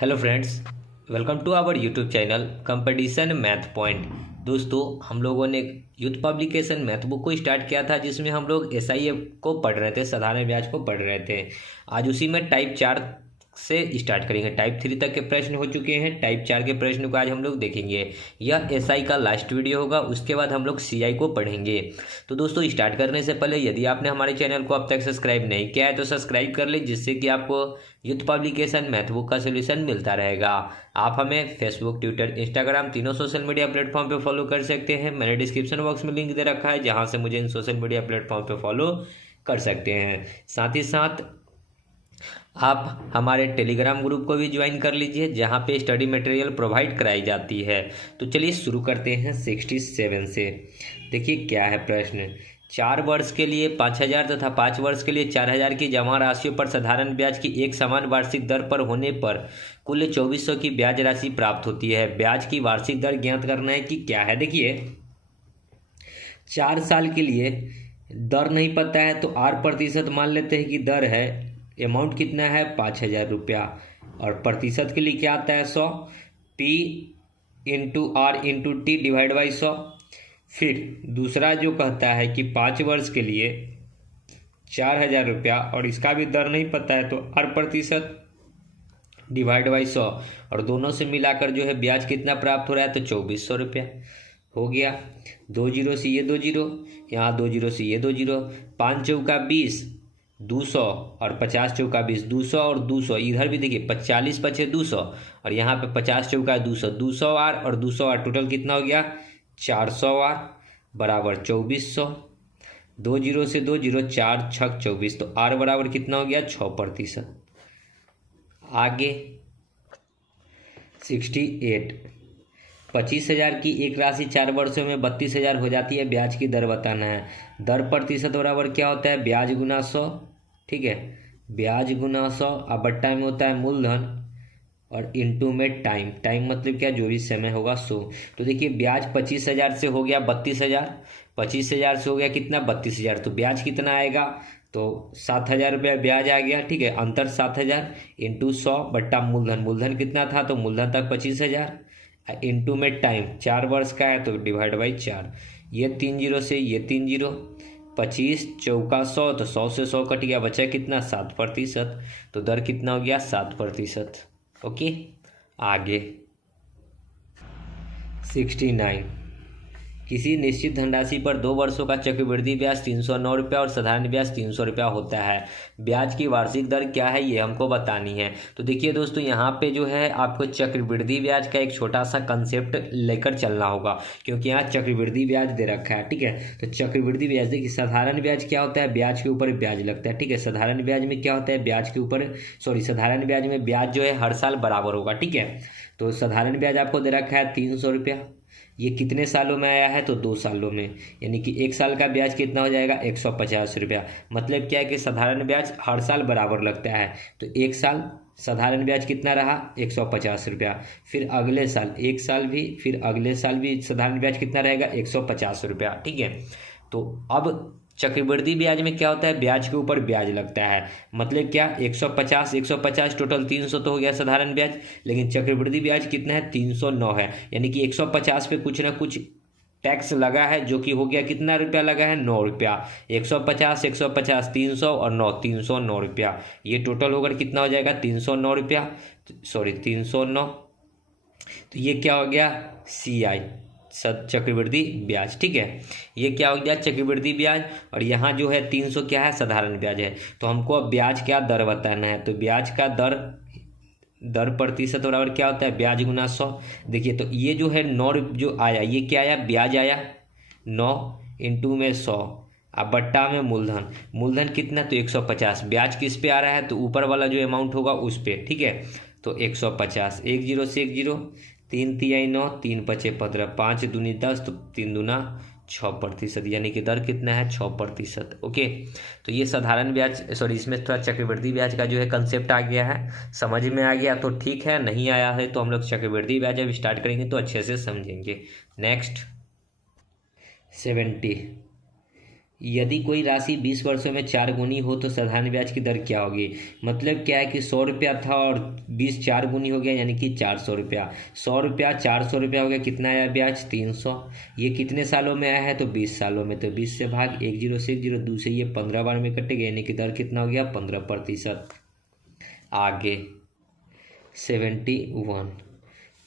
Hello friends, welcome to our YouTube channel competition math point. दोस्तों, हम लोगों ने यूथ पब्लिकेशन मैथ बुक को स्टार्ट किया था, जिसमें हम लोग एसआईएफ को पढ़ रहे थे, साधारण ब्याज को पढ़ रहे थे। आज उसी में टाइप 4 से स्टार्ट करेंगे। टाइप 3 तक के प्रश्न हो चुके हैं, टाइप 4 के प्रश्न को आज हम लोग देखेंगे। यह एसआई का लास्ट वीडियो होगा, उसके बाद हम लोग सीआई को पढ़ेंगे। तो दोस्तों, स्टार्ट करने से पहले यदि आपने हमारे चैनल को अब तक सब्सक्राइब नहीं किया है तो सब्सक्राइब कर ले, जिससे कि आपको यूथ पब्लिकेशन मैथ बुक का सोल्यूशन मिलता रहेगा। आप हमें फेसबुक, ट्विटर, इंस्टाग्राम तीनों सोशल मीडिया प्लेटफॉर्म पे फॉलो कर सकते हैं। मैंने डिस्क्रिप्शन बॉक्स में लिंक दे रखा है, जहां से मुझे इन सोशल मीडिया प्लेटफॉर्म पे फॉलो कर सकते हैं। साथ ही साथ आप हमारे टेलीग्राम ग्रुप को भी ज्वाइन कर लीजिए, जहां पे स्टडी मटेरियल प्रोवाइड कराई जाती है। तो चलिए शुरू करते हैं 67 से। देखिए क्या है प्रश्न। 4 वर्ष के लिए 5,000 तथा 5 वर्ष के लिए 4,000 की जमा राशियों पर साधारण ब्याज की एक समान वार्षिक दर पर होने पर कुल 2400 की ब्याज राशि प्राप्त होती है। ब्याज की वार्षिक दर ज्ञात करना है कि क्या है। देखिए, 4 साल के लिए दर नहीं पता है तो R% मान लेते हैं कि दर है। अमाउंट कितना है? 5,000 रुपया। और प्रतिशत के लिए क्या आता है? 100। P/R/T/100। फिर दूसरा जो कहता है कि 5 वर्ष के लिए 4,000 रुपया, और इसका भी दर नहीं पता है तो R% / 100, और दोनों से मिलाकर जो है ब्याज कितना प्राप्त हो रहा है तो 2,400 रुपया हो गया। 2 जीरो से ये 2 जीरो, यहाँ 2 जीरो से ये 2 जीरो। 5 चौका 20, 200, और 50 चौका 20, 200 और 200। इधर भी देखिए 40 पचे 200, और यहाँ पे 50 चौका 200, 200 R और 200 R, टोटल कितना हो गया? 400 R बराबर 2,400। 2 जीरो से 2 जीरो, 4 छक 24, तो R बराबर कितना हो गया? 6%। आगे 68। 25,000 की एक राशि 4 वर्षों में 32,000 हो जाती है। ब्याज की दर बताना है। दर प्रतिशत बराबर क्या होता है? ब्याज गुना 100। ठीक है, ब्याज गुना 100, अब बट्टा में होता है मूलधन, और इंटू में टाइम। टाइम मतलब क्या? जो भी समय होगा 100। तो देखिए, ब्याज 25,000 से हो गया 32,000, 25,000 से हो गया कितना? 32,000। तो ब्याज कितना आएगा? तो 7,000 रुपया ब्याज आ गया। ठीक है, अंतर 7,000 इंटू 100 बट्टा मूलधन। मूलधन कितना था? तो मूलधन था 25,000, इंटू में टाइम 4 वर्ष का है तो डिवाइड बाई 4। ये 3 जीरो से ये 3 जीरो, 25 चौका 100, तो 100 से 100 कट गया, बचा कितना? 7%। तो दर कितना हो गया? 7%। ओके, आगे 69। किसी निश्चित धनराशि पर 2 वर्षों का चक्रवृद्धि ब्याज 309 रुपया और साधारण ब्याज 300 रुपया होता है। ब्याज की वार्षिक दर क्या है, ये हमको बतानी है। तो देखिए दोस्तों, यहाँ पे जो है आपको चक्रवृद्धि ब्याज का एक छोटा सा कंसेप्ट लेकर चलना होगा, क्योंकि यहाँ चक्रवृद्धि ब्याज दे रखा है। ठीक है, तो चक्रवृद्धि ब्याज, देखिए साधारण ब्याज क्या होता है? ब्याज के ऊपर ब्याज लगता है। ठीक है, साधारण ब्याज में क्या होता है? ब्याज के ऊपर साधारण ब्याज में ब्याज जो है हर साल बराबर होगा। ठीक है, तो साधारण ब्याज आपको दे रखा है 300 रुपया। ये कितने सालों में आया है? तो 2 सालों में, यानी कि 1 साल का ब्याज कितना हो जाएगा? 150 रुपया। मतलब क्या है कि साधारण ब्याज हर साल बराबर लगता है। तो 1 साल साधारण ब्याज कितना रहा? 150 रुपया। फिर अगले साल 1 साल भी, फिर अगले साल भी साधारण ब्याज कितना रहेगा? 150 रुपया। ठीक है, तो अब चक्रवृद्धि ब्याज में क्या होता है? ब्याज के ऊपर ब्याज लगता है। मतलब क्या? 150 टोटल 300 तो हो गया साधारण ब्याज, लेकिन चक्रवृद्धि ब्याज कितना है? 309 है। यानी कि 150 पे कुछ ना कुछ टैक्स लगा है, जो कि हो गया कितना रुपया लगा है? 9 रुपया। 150 300 और 9, 309 रुपया। ये टोटल होकर कितना हो जाएगा? 309 रुपया, सॉरी 309। तो ये क्या हो गया? CI, चक्रवृद्धि ब्याज। ठीक है, ये क्या हो गया? चक्रवृद्धि ब्याज। और यहाँ जो है 300 क्या है? साधारण ब्याज है। तो हमको अब ब्याज क्या दर बताना है। तो ब्याज का दर प्रतिशत बराबर क्या होता है? ब्याज गुना 100। देखिए, तो ये जो है 9 जो आया, ये क्या आया? ब्याज आया 9 इंटू में 100, अब बट्टा में मूलधन। मूलधन कितना? तो 150। ब्याज किस पे आ रहा है? तो ऊपर वाला जो अमाउंट होगा उस पे। ठीक है, तो 150। 1 जीरो से 1 जीरो, 3 तिहाई 9, 3 पचे 15, 5 दूनी 10, तो 3 दूना 6%। यानी कि दर कितना है? 6%। ओके, तो ये साधारण ब्याज, सॉरी इसमें थोड़ा चक्रवृद्धि ब्याज का जो है कंसेप्ट आ गया है। समझ में आ गया तो ठीक है, नहीं आया है तो हम लोग चक्रवृद्धि ब्याज अब स्टार्ट करेंगे तो अच्छे से समझेंगे। नेक्स्ट 70। यदि कोई राशि 20 वर्षों में 4 गुनी हो तो साधारण ब्याज की दर क्या होगी। मतलब क्या है कि 100 रुपया था और 20 4 गुनी हो गया यानी कि 400 रुपया। 100 रुपया 400 रुपया हो गया, कितना आया ब्याज 300। ये कितने सालों में आया है तो 20 सालों में। तो 20 से भाग 1 0 से 1 0 2 से ये 15 बार में कटेगा यानी कि दर कितना हो गया 15%। आगे 71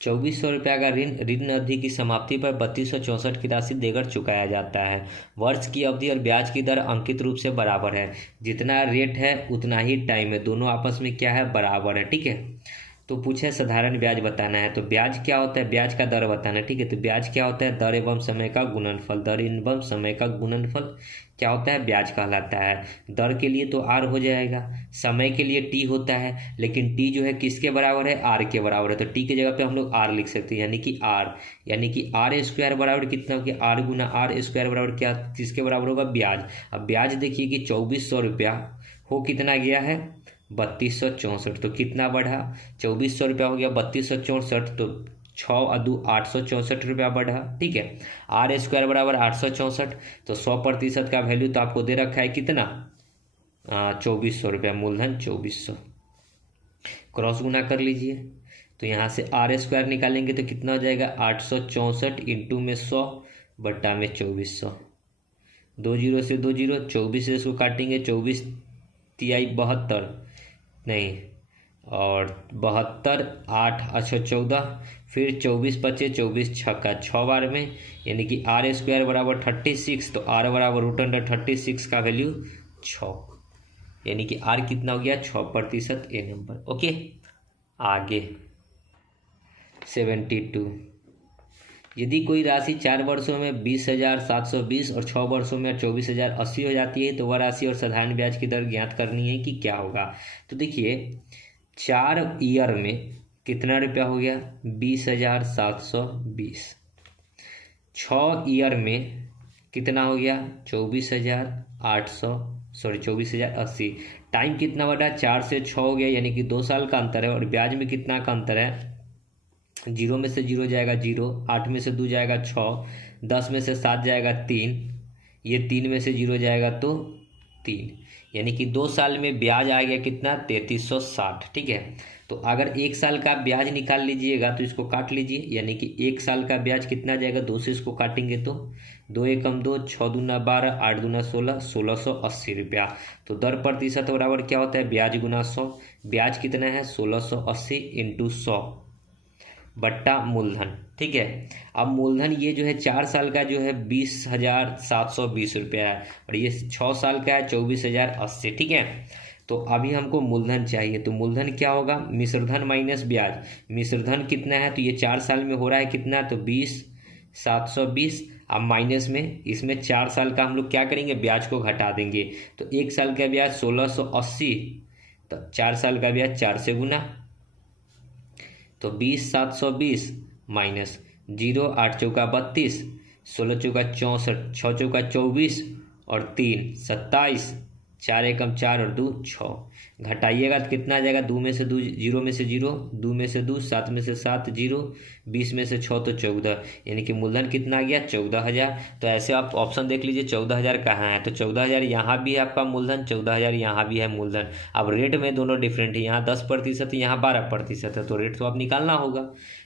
2400 रुपया का ऋण अवधि की समाप्ति पर 3264 की राशि देकर चुकाया जाता है। वर्ष की अवधि और ब्याज की दर अंकित रूप से बराबर है। जितना रेट है उतना ही टाइम है, दोनों आपस में क्या है बराबर है। ठीक है, तो पूछे साधारण ब्याज बताना है। तो ब्याज क्या होता है, ब्याज का दर बताना है। ठीक है, तो ब्याज क्या होता है, दर एवं समय का गुणनफल। दर एवं समय का गुणनफल क्या होता है, ब्याज कहलाता है। दर के लिए तो आर हो जाएगा, समय के लिए टी होता है, लेकिन टी जो है किसके बराबर है, आर के बराबर है। तो टी के जगह पे हम लोग आर लिख सकते हैं, यानी कि आर स्क्वायर बराबर कितना हो गया, आर गुना आर स्क्वायर बराबर क्या किसके बराबर होगा, ब्याज। अब ब्याज देखिए कि 2400 रुपया हो कितना गया है 3264। तो कितना बढ़ा, 2400 रुपया हो गया 3264, तो 6 2 864 रुपया बढ़ा। ठीक है, आर स्क्वायर बराबर 864, तो 100% का वैल्यू तो आपको दे रखा है कितना 2400 रुपया, मूलधन 2400। क्रॉस गुना कर लीजिए, तो यहाँ से आर स्क्वायर निकालेंगे तो कितना हो जाएगा 864 इंटू में 100 बट्टा में 2400। 2 0 से 2 0, 24 से इसको काटेंगे, 24 तिहाई 72 नहीं, और 72 8 अच्छा 14, फिर 24 बचे 24 छक्का 6 बार में, यानी कि आर स्क्वायर बराबर 36, तो आर बराबर √36 का वैल्यू 6, यानी कि आर कितना हो गया 6%, ए नंबर। ओके, आगे 72 यदि कोई राशि 4 वर्षों में 20,720 और 6 वर्षों में 24,080 हो जाती है तो वह राशि और साधारण ब्याज की दर ज्ञात करनी है कि क्या होगा। तो देखिए 4 ईयर में कितना रुपया हो गया 20,720, 6 ईयर में कितना हो गया 24,80। टाइम कितना बढ़ा 4 से 6 हो गया, यानी कि 2 साल का अंतर है। और ब्याज में कितना का अंतर है, 0 में से 0 जाएगा 0, 8 में से 2 जाएगा 6, 10 में से 7 जाएगा 3, ये 3 में से 0 जाएगा तो 3, यानी कि 2 साल में ब्याज आ गया कितना 3360। ठीक है, तो अगर 1 साल का ब्याज निकाल लीजिएगा तो इसको काट लीजिए, यानी कि 1 साल का ब्याज कितना जाएगा 2 से इसको काटेंगे तो 2 एकम 2, 6 दूना 12, 8 दूना 16, 1680 रुपया। तो दर प्रतिशत बराबर क्या होता है ब्याज गुना 100। ब्याज कितना है 1680 इंटू 100 बट्टा मूलधन। ठीक है, अब मूलधन ये जो है 4 साल का जो है 20,720 रुपया है और ये 6 साल का है 24,080। ठीक है, तो अभी हमको मूलधन चाहिए, तो मूलधन क्या होगा मिश्रधन माइनस ब्याज। मिश्रधन कितना है तो ये 4 साल में हो रहा है कितना तो 20,720, अब माइनस में इसमें 4 साल का हम लोग क्या करेंगे ब्याज को घटा देंगे। तो 1 साल का ब्याज 1680, तो 4 साल का ब्याज 4 से गुना, तो 20,720 माइनस 0, 8 चौका 32, 16 चौका 64, 6 चौका 24 और 3 27, 4 एकम 4 और 2 6, घटाइएगा तो कितना आ जाएगा 2 में से 2 0 में से 0, 2 में से 2 7 में से 7 0, 20 में से 6 तो 14, यानी कि मूलधन कितना आ गया 14,000। तो ऐसे आप ऑप्शन देख लीजिए 14,000 कहाँ है, तो 14,000 यहाँ भी है आपका मूलधन, 14,000 यहाँ भी है मूलधन। अब रेट में दोनों डिफरेंट है, यहाँ 10% यहाँ 12% है, तो रेट तो आप निकालना होगा।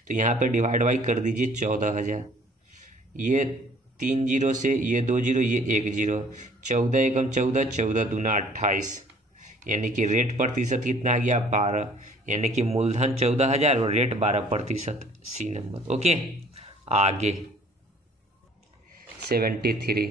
तो यहाँ पे डिवाइड बाई कर दीजिए 14,000, ये 3 0 से ये 2 0 ये 1 0, 14 एकम 14, 14 दूना 28, यानी कि रेट प्रतिशत कितना आ गया 12, यानी कि मूलधन 14,000 और रेट 12%, सी नंबर। ओके, आगे 73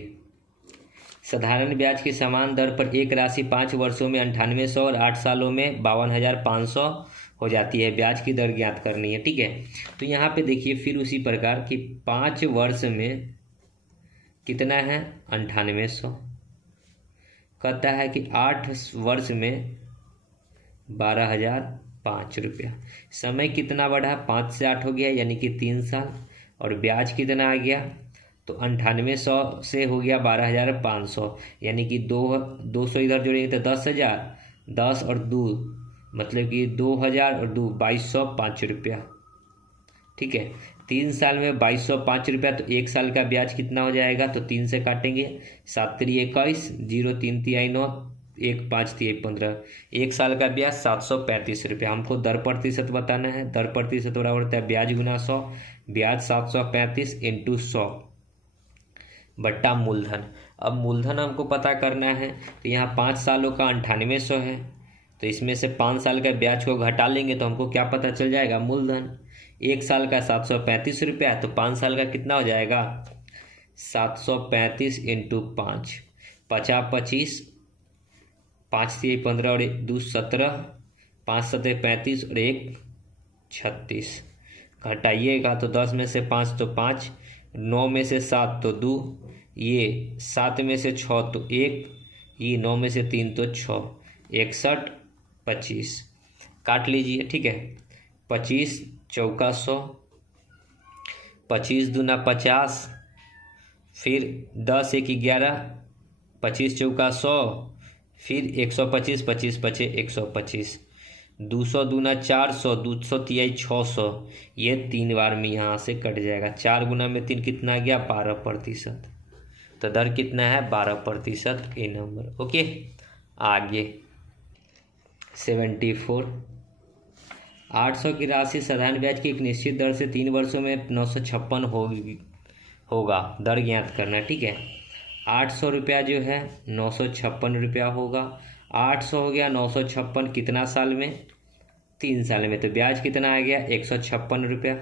साधारण ब्याज की समान दर पर एक राशि 5 वर्षों में 9800 और 8 सालों में 52,500 हो जाती है, ब्याज की दर ज्ञात करनी है। ठीक है, तो यहाँ पे देखिए फिर उसी प्रकार कि 5 वर्ष में कितना है 9800, कहता है कि 8 वर्ष में 12,005 रुपया। समय कितना बढ़ा 5 से 8 हो गया यानी कि 3 साल, और ब्याज कितना आ गया तो 9800 से हो गया 12,500, यानी कि 200 इधर जोड़ेंगे तो 10,000, 10 और 2 मतलब कि 2,000 और 2 2205 रुपया। ठीक है, 3 साल में 2205 रुपया, तो 1 साल का ब्याज कितना हो जाएगा, तो 3 से काटेंगे, 7×3 = 21, 0×3×9, 1×5×3 = 15, 1 साल का ब्याज 735 रुपया। हमको दर प्रतिशत बताना है। दर प्रतिशत बराबर होता है ब्याज गुना 100, ब्याज 735 × 100 बट्टा मूलधन। अब मूलधन हमको पता करना है, तो यहाँ 5 सालों का 9800 है, तो इसमें से 5 साल का ब्याज को घटा लेंगे तो हमको क्या पता चल जाएगा, मूलधन। 1 साल का 735 रुपया, तो 5 साल का कितना हो जाएगा, 735 × 5, 50 25, 5×3 = 15 और 2 17, 5×7 = 35 और 1 36। घटाइएगा तो 10 में से 5 तो 5, 9 में से 7 तो 2, ये 7 में से 6 तो 1, ये 9 में से 3 तो 6, 61 25 काट लीजिए। ठीक है, 25 चौका 100, 25 दूना 50, फिर 10 1 11, 25 चौका 100, फिर 125, 25 बचे 125, 200 दूना 400, 200 तिहाई 600, ये 3 बार में यहाँ से कट जाएगा। 4 गुना में 3 कितना आ गया, 12%। तो दर कितना है, 12%। ए नंबर। ओके, आगे 74, 800 की राशि साधारण ब्याज की एक निश्चित दर से 3 वर्षों में 956 होगा। दर ज्ञात करना। ठीक है, 800 रुपया जो है 956 रुपया होगा। 800 हो गया 956, कितना साल में, 3 साल में। तो ब्याज कितना आ गया, 156 रुपया,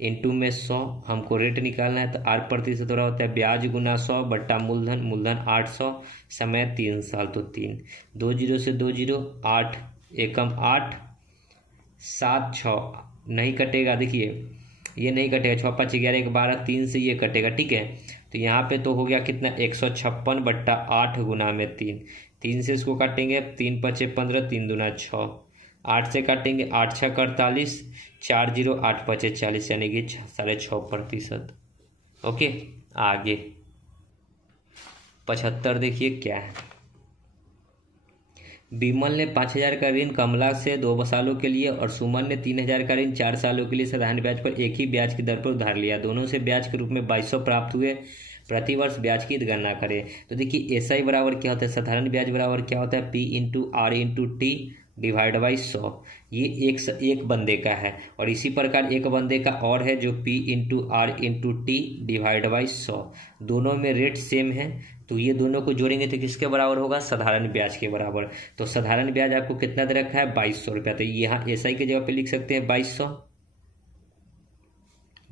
इंटू में 100। हमको रेट निकालना है, तो 8% हो रहा होता है ब्याज गुना 100 बट्टा मूलधन। मूलधन 800, समय 3 साल, तो 3, 2 0 से 2 0, 8 एकम 8, 7 6 नहीं कटेगा, देखिए ये नहीं कटेगा, 6 5 11 1 12, 3 से ये कटेगा। ठीक है, तो यहाँ पे तो हो गया कितना, 156 बट्टा 8 गुना में 3, 3 से इसको काटेंगे, 3 5 15, 3 दूना 6, 8 से काटेंगे, 8 6 48, 4 0 8 5 40, यानी कि 6.5%। ओके, आगे 75 देखिए क्या है। विमल ने 5000 का ऋण कमला से 2 सालों के लिए और सुमन ने 3000 का ऋण 4 सालों के लिए साधारण ब्याज पर एक ही ब्याज की दर पर उधार लिया। दोनों से ब्याज के रूप में 2200 प्राप्त हुए। प्रतिवर्ष ब्याज की गणना करें। तो देखिए एसआई बराबर क्या होता है, साधारण ब्याज बराबर क्या होता है, P×R×T / 100। ये एक बंदे का है, और इसी प्रकार एक बंदे का और है जो P×R×T / 100। दोनों में रेट सेम है, तो ये दोनों को जोड़ेंगे तो किसके बराबर होगा, साधारण ब्याज के बराबर। तो साधारण ब्याज आपको कितना दे रखा है, 2200 रुपया। तो यहाँ एसआई के जगह पे लिख सकते हैं 2200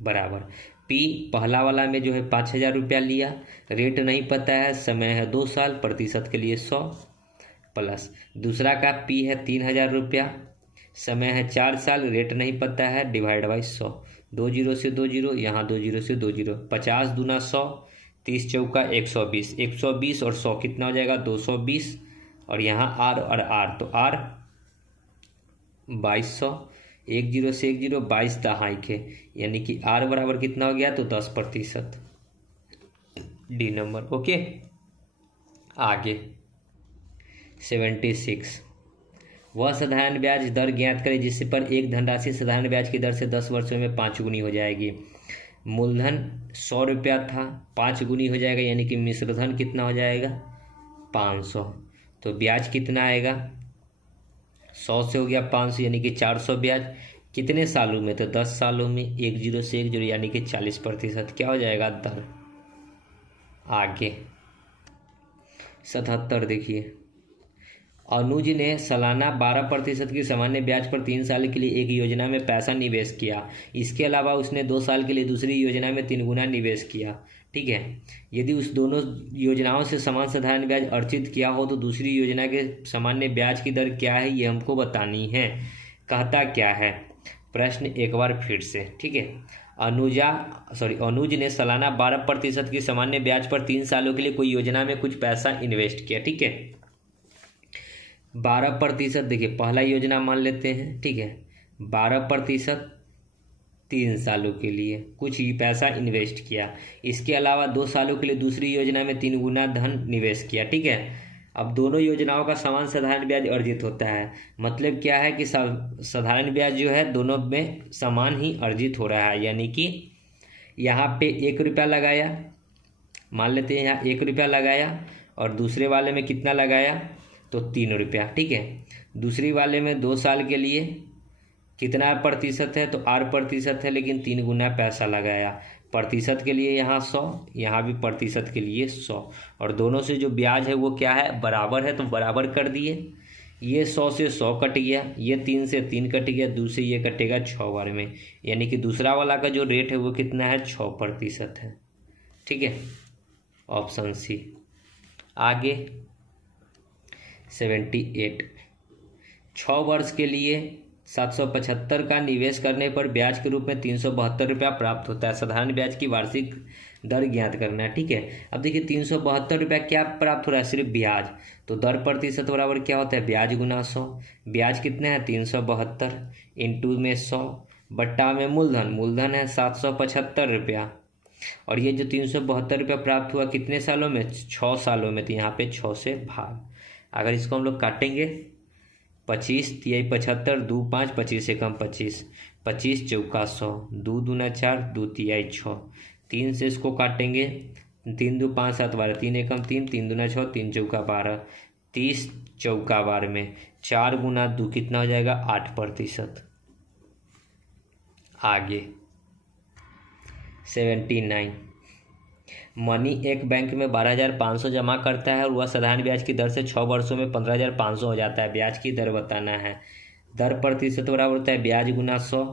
बराबर P पहला वाला में जो है 5000 रुपया लिया, रेट नहीं पता है, समय है 2 साल, प्रतिशत के लिए 100, प्लस दूसरा का P है 3000 रुपया, समय है 4 साल, रेट नहीं पता है, डिवाइड बाई 100, 2 0 से 2 0, यहाँ 2 0 से 2 0, 50 दूना 100, 30 चौका 120, 120 और 100 कितना हो जाएगा, 220, और यहाँ R और R, तो R 2200, 1 0 से 1 0, 22 दहाई के, यानी कि R बराबर कितना हो गया, तो 10%, डी नंबर। ओके, आगे 76, वह साधारण ब्याज दर ज्ञात करें जिससे पर एक धनराशि साधारण ब्याज की दर से 10 वर्षों में 5 गुनी हो जाएगी। मूलधन 100 रुपया था, 5 गुनी हो जाएगा, यानी कि मिश्रधन कितना हो जाएगा, 500। तो ब्याज कितना आएगा, 100 से हो गया 500, यानी कि 400 ब्याज। कितने सालों में, तो 10 सालों में, 1 0 से 1 0, यानी कि 40%, क्या हो जाएगा, दर। आगे 77 देखिए, अनुज ने सालाना 12% की सामान्य ब्याज पर 3 साल के लिए एक योजना में पैसा निवेश किया। इसके अलावा उसने 2 साल के लिए दूसरी योजना में 3 गुना निवेश किया। ठीक है, यदि उस दोनों योजनाओं से समान साधारण ब्याज अर्जित किया हो तो दूसरी योजना के सामान्य ब्याज की दर क्या है, ये हमको बतानी है। कहता क्या है प्रश्न, एक बार फिर से। ठीक है, अनुज ने सालाना 12% की सामान्य ब्याज पर 3 सालों के लिए कोई योजना में कुछ पैसा इन्वेस्ट किया। ठीक है, 12%, देखिए पहला योजना मान लेते हैं। ठीक है, 12% 3 सालों के लिए कुछ ही पैसा इन्वेस्ट किया। इसके अलावा 2 सालों के लिए दूसरी योजना में 3 गुना धन निवेश किया। ठीक है, अब दोनों योजनाओं का समान साधारण ब्याज अर्जित होता है। मतलब क्या है कि साधारण ब्याज जो है दोनों में समान ही अर्जित हो रहा है। यानी कि यहाँ पे 1 रुपया लगाया, मान लेते हैं यहाँ 1 रुपया लगाया, और दूसरे वाले में कितना लगाया तो 3 रुपया। ठीक है, दूसरी वाले में 2 साल के लिए कितना प्रतिशत है तो 8% है, लेकिन 3 गुना पैसा लगाया। प्रतिशत के लिए यहाँ 100, यहाँ भी प्रतिशत के लिए 100, और दोनों से जो ब्याज है वो क्या है, बराबर है, तो बराबर कर दिए। ये 100 से 100 कट गया, ये 3 से 3 कट गया, दूसरे ये कटेगा 6 बार में। यानी कि दूसरा वाला का जो रेट है वो कितना है, 6% है। ठीक है, ऑप्शन सी। आगे 78, 6 वर्ष के लिए 775 का निवेश करने पर ब्याज के रूप में 372 रुपया प्राप्त होता है। साधारण ब्याज की वार्षिक दर ज्ञात करना है। ठीक है, अब देखिए 372 रुपया क्या प्राप्त हो रहा है, सिर्फ ब्याज। तो दर प्रतिशत बराबर क्या होता है, ब्याज गुना 100। ब्याज कितने हैं 372, इंटू में 100, बट्टा में मूलधन है 775 रुपया। और ये जो 372 रुपया प्राप्त हुआ कितने सालों में, 6 सालों में। तो यहाँ पे 6 से भाग, अगर इसको हम लोग काटेंगे 25 तिहाई 75, 2 5, 25 से कम 25, 25 चौका 100, 2 दूना 4, 2 तिहाई 6, 3 से इसको काटेंगे, 3 2 5 7 12, 3 एकम 3, 3 दूना 6, 3 चौका 12, 30 चौका 12 में 4 गुना 2 कितना हो जाएगा, 8%। आगे 79, मनी एक बैंक में 12,500 जमा करता है और वह साधारण ब्याज की दर से 6 वर्षों में 15,500 हो जाता है। ब्याज की दर बताना है। दर प्रतिशत बराबर होता है ब्याज गुना 100।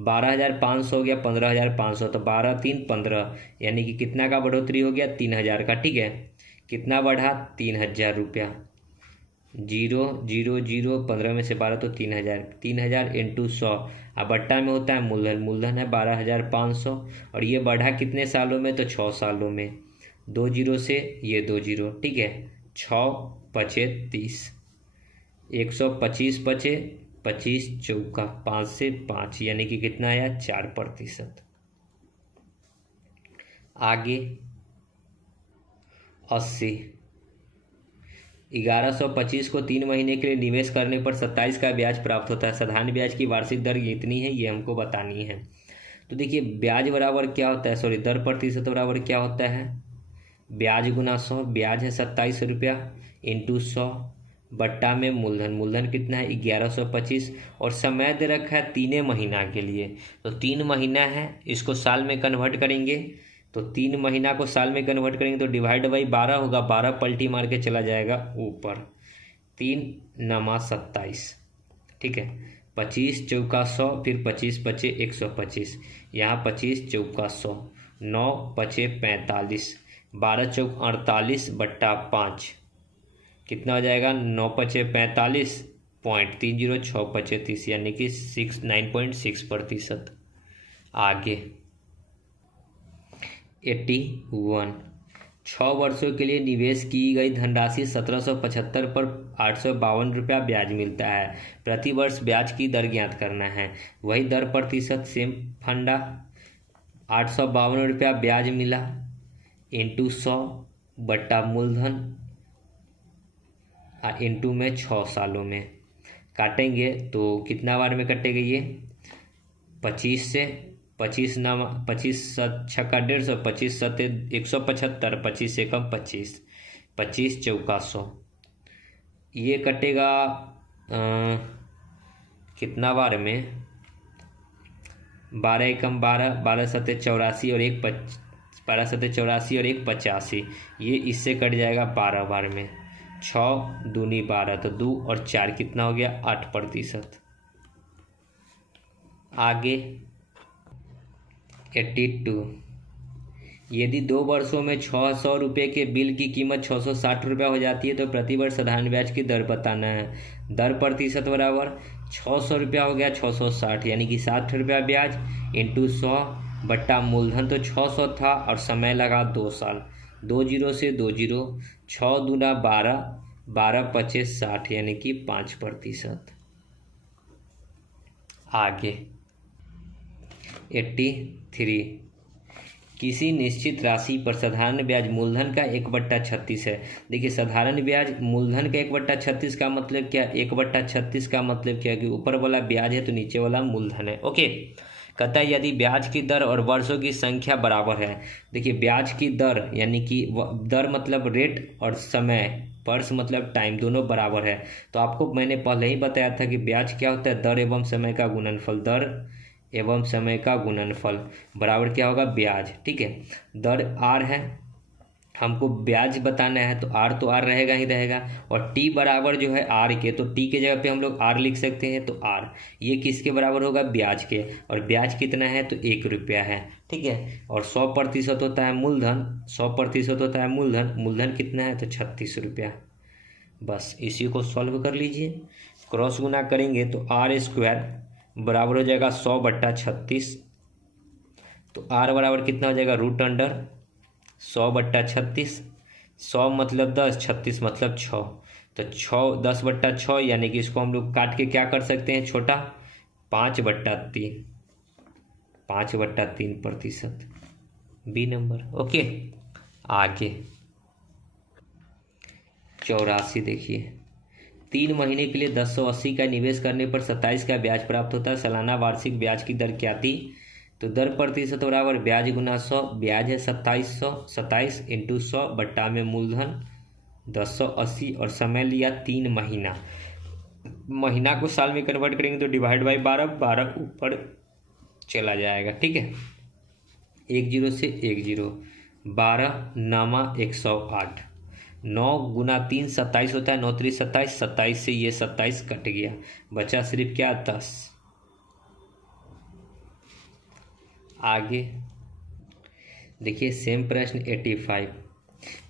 12,500 हो गया 15,500, तो 12 3 15, यानी कि कितना का बढ़ोतरी हो गया, 3,000 का। ठीक है, कितना बढ़ा, 3,000 रुपया। 0 0 0, 15 में से 12 तो 3,000, 3,000 इंटू 100। अब बट्टा में होता है मूलधन है 12,500, और ये बढ़ा कितने सालों में, तो 6 सालों में। 2 0 से ये 2 0। ठीक है, 6 पचे 30, 125 पचे 25 चौका 5 से 5, यानी कि कितना आया, 4%। आगे 80, 1125 को 3 महीने के लिए निवेश करने पर 27 का ब्याज प्राप्त होता है। साधारण ब्याज की वार्षिक दर कितनी है, ये हमको बतानी है। तो देखिए ब्याज बराबर क्या होता है, सॉरी दर प्रतिशत बराबर क्या होता है, ब्याज गुना 100। ब्याज है 27 रुपया इंटू 100, बट्टा में मूलधन कितना है 1125, और समय दे रखा है 3 महीना के लिए। तो 3 महीना है, इसको साल में कन्वर्ट करेंगे, तो 3 महीना को साल में कन्वर्ट करेंगे तो डिवाइड बाई 12 होगा, 12 पलटी मार के चला जाएगा ऊपर, 3 नमा 27। ठीक है, 25 चौका 100, फिर 25 पचे 125, यहाँ 25 चौका 100, 9 पचे 45, 12 चौक 48 बट्टा 5, कितना हो जाएगा, 9 पचे 45.30, 6 पचे 30, यानी कि 9.6%। आगे 81, 6 वर्षों के लिए निवेश की गई धनराशि 1775 पर 852 रुपया ब्याज मिलता है। प्रति वर्ष ब्याज की दर ज्ञात करना है। वही दर प्रतिशत सेम फंडा, 852 रुपया ब्याज मिला इंटू 100 बट्टा मूलधन इंटू में 6 सालों में काटेंगे तो कितना बार में कटेगा ये, 25 से 25 नाम 25 छक्का 150, 25 सत्ते 175, 25 से कम 25, 25 चौका 100, ये कटेगा कितना बार में, 12 एकम 12, 12 सत्ते 84 और 12 सत्ते 84 और 1 85, ये इससे कट जाएगा 12 बार में। 6 दूनी 12, तो 2 और 4 कितना हो गया, 8%। आगे 82, यदि 2 वर्षों में 600 रुपये के बिल की कीमत 660 रुपया हो जाती है तो प्रति वर्ष साधारण ब्याज की दर बताना है। दर प्रतिशत बराबर 600 रुपया हो गया 660, यानी कि 60 रुपया ब्याज इंटू 100 बट्टा मूलधन तो 600 था और समय लगा 2 साल, 2 0 से 2 0, 6 दूना 12, 12 पचे 60, यानी कि 5%। आगे 83, किसी निश्चित राशि पर साधारण ब्याज मूलधन का 1/36 है। देखिए साधारण ब्याज मूलधन का 1/36 का मतलब क्या, 1/36 का मतलब क्या कि ऊपर वाला ब्याज है तो नीचे वाला मूलधन है। ओके, कहता है यदि ब्याज की दर और वर्षों की संख्या बराबर है। देखिए ब्याज की दर यानी कि दर मतलब रेट और समय, वर्ष मतलब टाइम, दोनों बराबर है। तो आपको मैंने पहले ही बताया था कि ब्याज क्या होता है, दर एवं समय का गुणनफल, दर एवं समय का गुणनफल बराबर क्या होगा, ब्याज। ठीक है, दर आर है, हमको ब्याज बताना है तो आर रहेगा ही रहेगा, और टी बराबर जो है आर के, तो टी के जगह पे हम लोग आर लिख सकते हैं, तो आर ये किसके बराबर होगा, ब्याज के, और ब्याज कितना है तो 1 रुपया है। ठीक है, और 100% होता है मूलधन, 100% होता है मूलधन, मूलधन कितना है तो 36 रुपया। बस इसी को सॉल्व कर लीजिए, क्रॉस गुना करेंगे तो r² बराबर हो जाएगा 100/36, तो r बराबर कितना हो जाएगा, √अंडर 100/36, 100 मतलब 10, 36 मतलब 6, तो 10/6 यानी कि इसको हम लोग काट के क्या कर सकते हैं छोटा, 5/3, 5/3%, बी नंबर। ओके, आगे 84 देखिए, 3 महीने के लिए 1080 का निवेश करने पर 27 का ब्याज प्राप्त होता है, सालाना वार्षिक ब्याज की दर क्या थी, तो दर प्रतिशत बराबर ब्याज गुना 100, ब्याज है 2700, 27 × 100 बट्टा में मूलधन 1080, और समय लिया 3 महीना, महीना को साल में कन्वर्ट करेंगे तो डिवाइड बाई 12, 12 ऊपर चला जाएगा। ठीक है, 10 से 10, 12 नामा 108, 9 गुना 3 27 होता है, 9 3 27, 27 से ये 27 कट गया, बचा सिर्फ क्या 10। आगे देखिए सेम प्रश्न 85,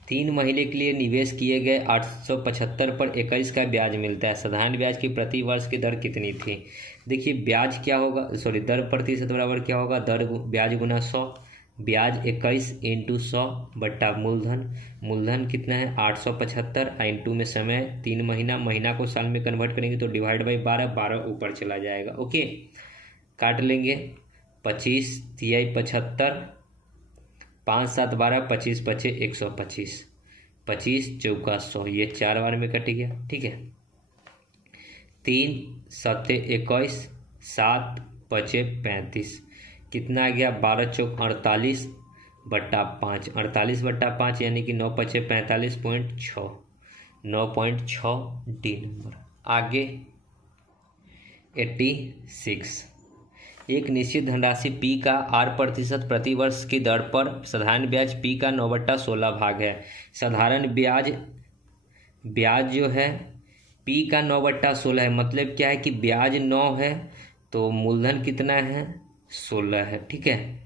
3 महीने के लिए निवेश किए गए 875 पर 21 का ब्याज मिलता है, साधारण ब्याज की प्रति वर्ष की दर कितनी थी। देखिए ब्याज क्या होगा, सॉरी दर प्रतिशत बराबर क्या होगा, दर ब्याज गुना 100, ब्याज 21 × 100 बट्टा मूलधन, मूलधन कितना है 875, इंटू में समय 3 महीना, महीना को साल में कन्वर्ट करेंगे तो डिवाइड बाई 12, 12 ऊपर चला जाएगा। ओके, काट लेंगे, 25 × 75, 5 7 12, 25 5 125, 25 × 100, ये 4 बार में कट गया। ठीक है, 3 7 21, 7 5 35, कितना आ गया 12 × 4 48 बट्टा 5, 48/5 यानी कि 9 5 45.6, 9.6 डी नंबर। आगे 86, एक निश्चित धनराशि P का R% प्रति वर्ष की दर पर साधारण ब्याज P का 9/16 भाग है। साधारण ब्याज जो है P का 9/16 है, मतलब क्या है कि ब्याज 9 है तो मूलधन कितना है 16 है। ठीक है,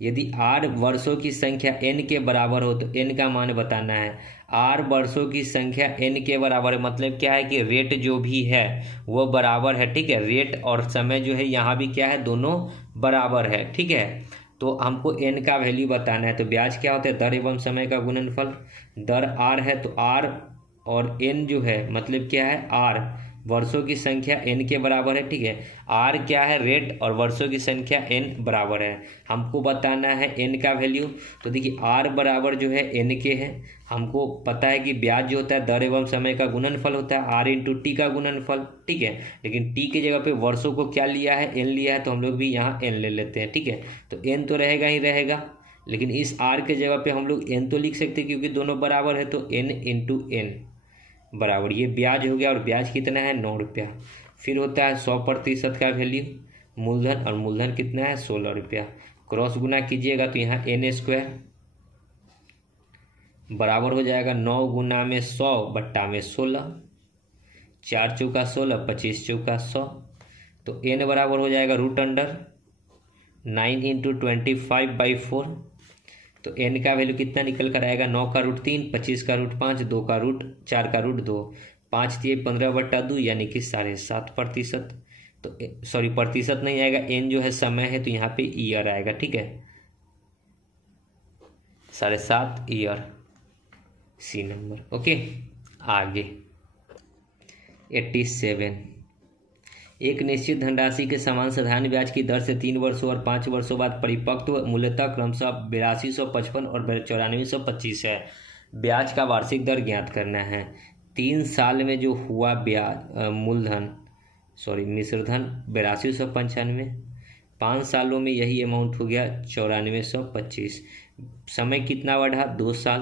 यदि R वर्षों की संख्या n के बराबर हो तो n का मान बताना है। R वर्षों की संख्या n के बराबर है, मतलब क्या है कि रेट जो भी है वो बराबर है। ठीक है, रेट और समय जो है यहाँ भी क्या है, दोनों बराबर है। ठीक है, तो हमको n का वैल्यू बताना है, तो ब्याज क्या होता है, दर एवं समय का गुणनफल, दर R है तो R और n जो है मतलब क्या है, R वर्षों की संख्या n के बराबर है। ठीक है, R क्या है, रेट, और वर्षों की संख्या n बराबर है, हमको बताना है n का वैल्यू। तो देखिए R बराबर जो है n के है, हमको पता है कि ब्याज जो होता है दर एवं समय का गुणनफल होता है, R × T का गुणनफल। ठीक है, लेकिन T के जगह पे वर्षों को क्या लिया है, n लिया है, तो हम लोग भी यहाँ n ले लेते हैं। ठीक है, तो n तो रहेगा ही रहेगा, लेकिन इस R के जगह पे हम लोग n तो लिख सकते हैं क्योंकि दोनों बराबर है, तो n × n बराबर, ये ब्याज हो गया, और ब्याज कितना है 9 रुपया। फिर होता है 100% का वैल्यू मूलधन, और मूलधन कितना है 16 रुपया, क्रॉस गुना कीजिएगा तो यहाँ n² बराबर हो जाएगा 9 गुना में 100 बट्टा में 16, 4 चौका 16, 25 चौका 100, तो n बराबर हो जाएगा √9 × 25/4, तो n का वैल्यू कितना निकल कर आएगा, 9 का √3, 25 का √5, 2 का √4 का √2, 5 × 15/2 यानी कि 7.5%। तो सॉरी प्रतिशत नहीं आएगा, n जो है समय है तो यहाँ पे ईयर आएगा। ठीक है, 7.5 ईयर, सी नंबर। ओके, आगे 87, एक निश्चित धनराशि के समान साधारण ब्याज की दर से 3 वर्षों और 5 वर्षों बाद परिपक्व मूल्यतः क्रमशः 8255 और 9425 है। ब्याज का वार्षिक दर ज्ञात करना है। 3 साल में जो हुआ ब्याज मिश्रधन 8295, 5 सालों में यही अमाउंट हो गया 9425। समय कितना बढ़ा 2 साल।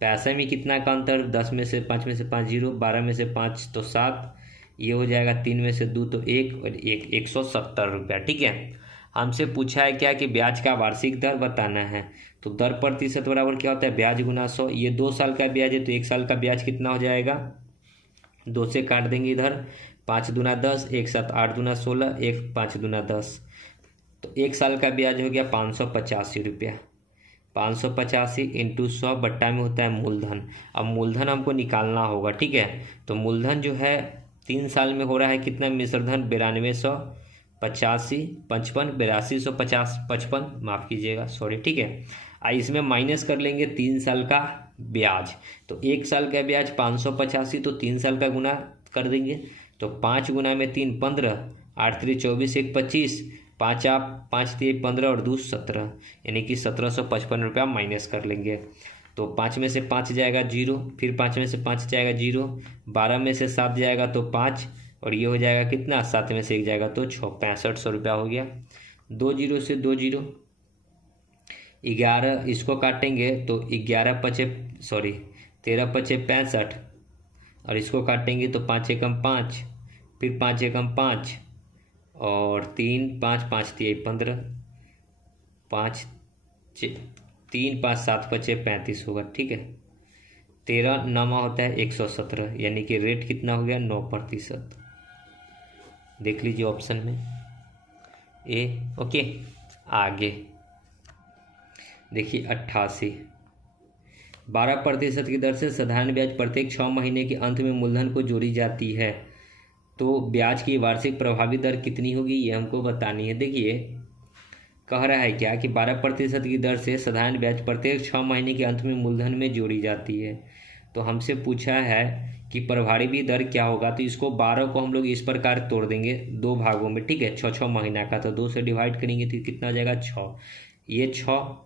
पैसे में कितना का अंतर 10 में से 5 में से 5 जीरो, 12 में से 5 तो 7, ये हो जाएगा 3 में से 2 तो 1 और 170 रुपया। ठीक है, हमसे पूछा है क्या कि ब्याज का वार्षिक दर बताना है। तो दर प्रतिशत बराबर क्या होता है ब्याज गुना 100। ये 2 साल का ब्याज है तो 1 साल का ब्याज कितना हो जाएगा, 2 से काट देंगे इधर, 5 दूना 10, 1 7 8 दूना 16, 1 5 दूना 10, तो 1 साल का ब्याज हो गया 585 रुपया। 585 इंटू 100 बट्टा में होता है मूलधन। अब मूलधन हमको निकालना होगा। ठीक है, तो मूलधन जो है 3 साल में हो रहा है कितना, मिश्रधन 9285, 55 8250 55, माफ़ कीजिएगा सॉरी। ठीक है, इसमें माइनस कर लेंगे 3 साल का ब्याज। तो 1 साल का ब्याज 585, तो 3 साल का गुना कर देंगे। तो 5 गुना में 3 15, 8 3 24, 1 25, 5 आप 5 3 15 और 2 17, यानी कि 1755 रुपया माइनस कर लेंगे। तो 5 में से 5 जाएगा 0, फिर 5 में से 5 जाएगा 0, 12 में से 7 जाएगा तो 5, और ये हो जाएगा कितना, 7 में से 1 जाएगा तो 6, 6500 रुपया हो गया। 2 जीरो से 2 जीरो, 11 इसको काटेंगे तो 13 पचे 65, और इसको काटेंगे तो 5 एकम 5, फिर 5 एकम 5 और 3 5 5 3 15, 5 3 5 7 पचे 35 होगा। ठीक है, 13 नामा होता है 117, यानी कि रेट कितना हो गया 9%। देख लीजिए ऑप्शन में ए। ओके, आगे देखिए 88, 12% की दर से साधारण ब्याज प्रत्येक 6 महीने के अंत में मूलधन को जोड़ी जाती है। तो ब्याज की वार्षिक प्रभावी दर कितनी होगी ये हमको बतानी है। देखिए कह रहा है क्या कि 12% की दर से साधारण ब्याज प्रत्येक 6 महीने के अंत में मूलधन में जोड़ी जाती है। तो हमसे पूछा है कि प्रभावी दर क्या होगा। तो इसको 12 को हम लोग इस प्रकार तोड़ देंगे 2 भागों में। ठीक है, 6 महीना का, तो 2 से डिवाइड करेंगे तो कितना हो जाएगा 6, ये 6,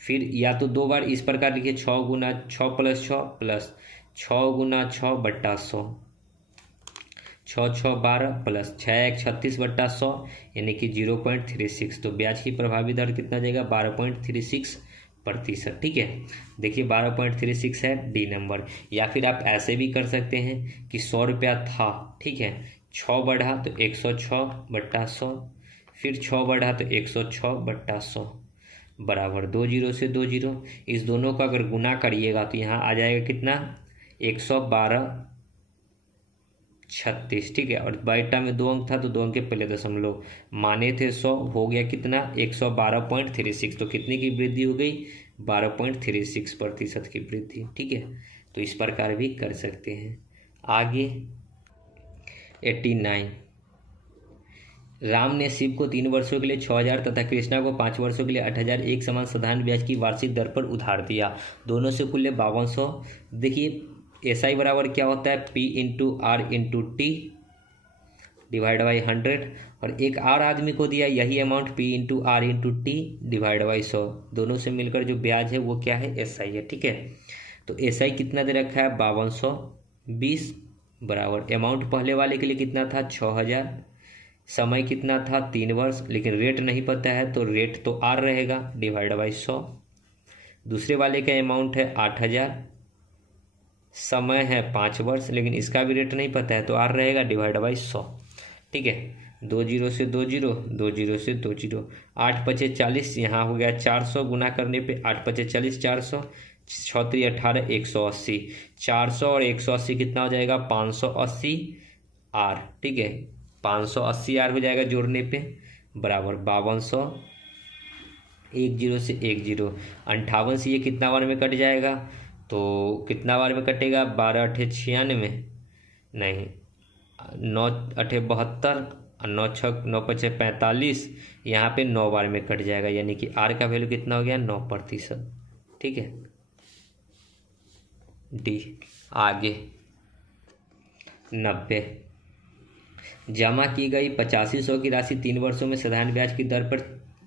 फिर या तो 2 बार इस प्रकार लिखिए 6 गुना 6 प्लस 6 प्लस 6 गुना 6 बट्टा 100, 6 6 12 प्लस 6 1 36 बट्टा 100, यानी कि 0.36। तो ब्याज की प्रभावी दर कितना जाएगा 12.36%। ठीक है, देखिए 12.36 है डी नंबर। या फिर आप ऐसे भी कर सकते हैं कि 100 रुपया था, ठीक है, 6 बढ़ा तो 106 बट्टा 100, फिर 6 बढ़ा तो 106 बट्टा 100 बराबर 2 जीरो से 2 जीरो। इस दोनों का अगर गुना करिएगा तो यहाँ आ जाएगा कितना 112.36। ठीक है, और बाईटा में 2 अंक था तो 2 अंक के पहले दशमलव माने थे 100, हो गया कितना 112.36। तो कितने की वृद्धि हो गई 12.36% की वृद्धि। ठीक है, तो इस प्रकार भी कर सकते हैं। आगे 89, राम ने शिव को 3 वर्षों के लिए 6000 तथा कृष्णा को 5 वर्षों के लिए 8000 एक समान साधारण ब्याज की वार्षिक दर पर उधार दिया। दोनों से कुल 5200। देखिए SI बराबर क्या होता है P into R into T divide by 100, और एक और आदमी को दिया यही amount P into R into T divide by 100। दोनों से मिलकर जो ब्याज है वो क्या है SI है। ठीक है, तो SI कितना दे रखा है 5220 बराबर अमाउंट पहले वाले के लिए कितना था 6000, समय कितना था 3 वर्ष, लेकिन रेट नहीं पता है तो रेट तो आर रहेगा डिवाइड बाई 100। दूसरे वाले का अमाउंट है 8000, समय है 5 वर्ष, लेकिन इसका भी रेट नहीं पता है तो आर रहेगा डिवाइड बाई 100। ठीक है, 2 जीरो से 2 जीरो, 2 जीरो से 2 जीरो, 8 पचे 40, यहाँ हो गया 400, गुना करने पे 8 पचे 40 400, 6 3 18 180, 400 और 180 कितना हो जाएगा 580 आर। ठीक है, 580 आर हो जाएगा जोड़ने पे बराबर 5200, 1 जीरो से 1 जीरो, 58 से ये कितना बार में कट जाएगा, तो कितना बार में कटेगा 12 8 96 नहीं 9 8 72 और 9 6 9 5 45, यहाँ पे 9 बार में कट जाएगा, यानी कि आर का वैल्यू कितना हो गया 9%। ठीक है, डी। आगे 90, जमा की गई 8500 की राशि 3 वर्षों में साधारण ब्याज की दर पर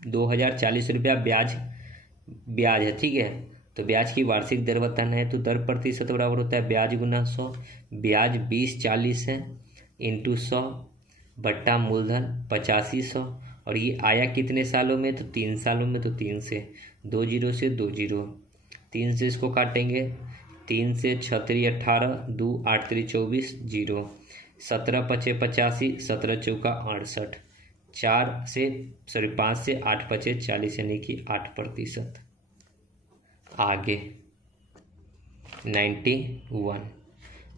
2040 रुपया ब्याज है, ठीक है। तो ब्याज की वार्षिक दर बताना है, तो दर प्रतिशत बराबर होता है ब्याज गुना 100। ब्याज 2040 है इंटू 100 बट्टा मूलधन 8500, और ये आया कितने सालों में, तो 3 सालों में। तो 3 से 2 जीरो से 2 जीरो, 3 से इसको काटेंगे, 3 से 6 18, 2 8 24 जीरो, 17 पचे 85, 17 चौका 68, 5 से 8 पचे 40 यानी कि 8%। आगे 91,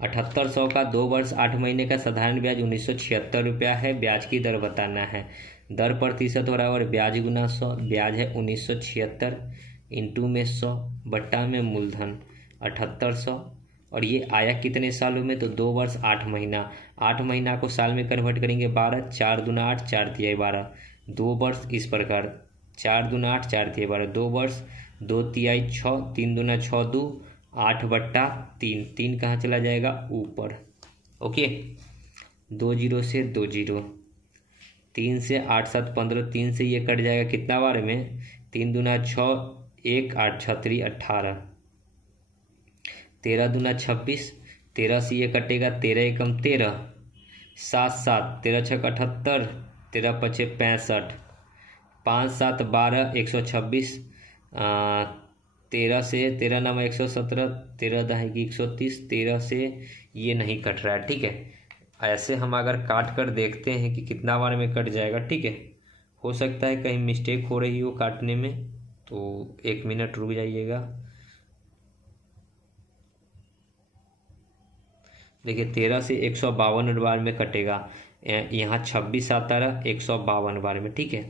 7800 का 2 वर्ष 8 महीने का साधारण ब्याज 1976 रुपया है। ब्याज की दर बताना है, दर प्रतिशत बराबर ब्याज गुना 100। ब्याज है 1976 इंटू में 100 बट्टा में मूलधन 7800, और ये आया कितने सालों में, तो 2 वर्ष 8 महीना। 8 महीना को साल में कन्वर्ट करेंगे 12, 4 दूना 8, 4 तिहाई 12, 2 वर्ष इस प्रकार, 4 दूना 8, 4 तिहाई 12, 2 वर्ष, 2 तिहाई 6, 3 दूना 6, 2 8 बट्टा 3, 3 कहाँ चला जाएगा ऊपर, ओके। 2 जीरो से 2 जीरो, 3 से 8 7 15, 3 से ये कट जाएगा कितना बार में, 3 दूना 6, 1 8 6 3 18, 13 दूना 26, 13 से ये कटेगा, 13 एकम 13, 7 7, 13 छक 78, 13 पचे 65, 5 7 12, 126, 13 से 13 नाम 117, 13 दहाई 130, 13 से ये नहीं कट रहा है, ठीक है। ऐसे हम अगर काट कर देखते हैं कि कितना बार में कट जाएगा, ठीक है। हो सकता है कहीं मिस्टेक हो रही हो काटने में, तो 1 मिनट रुक जाइएगा। देखिए 13 से 152 बार में कटेगा, यहाँ 26 आता रहा 152 बार में, ठीक है।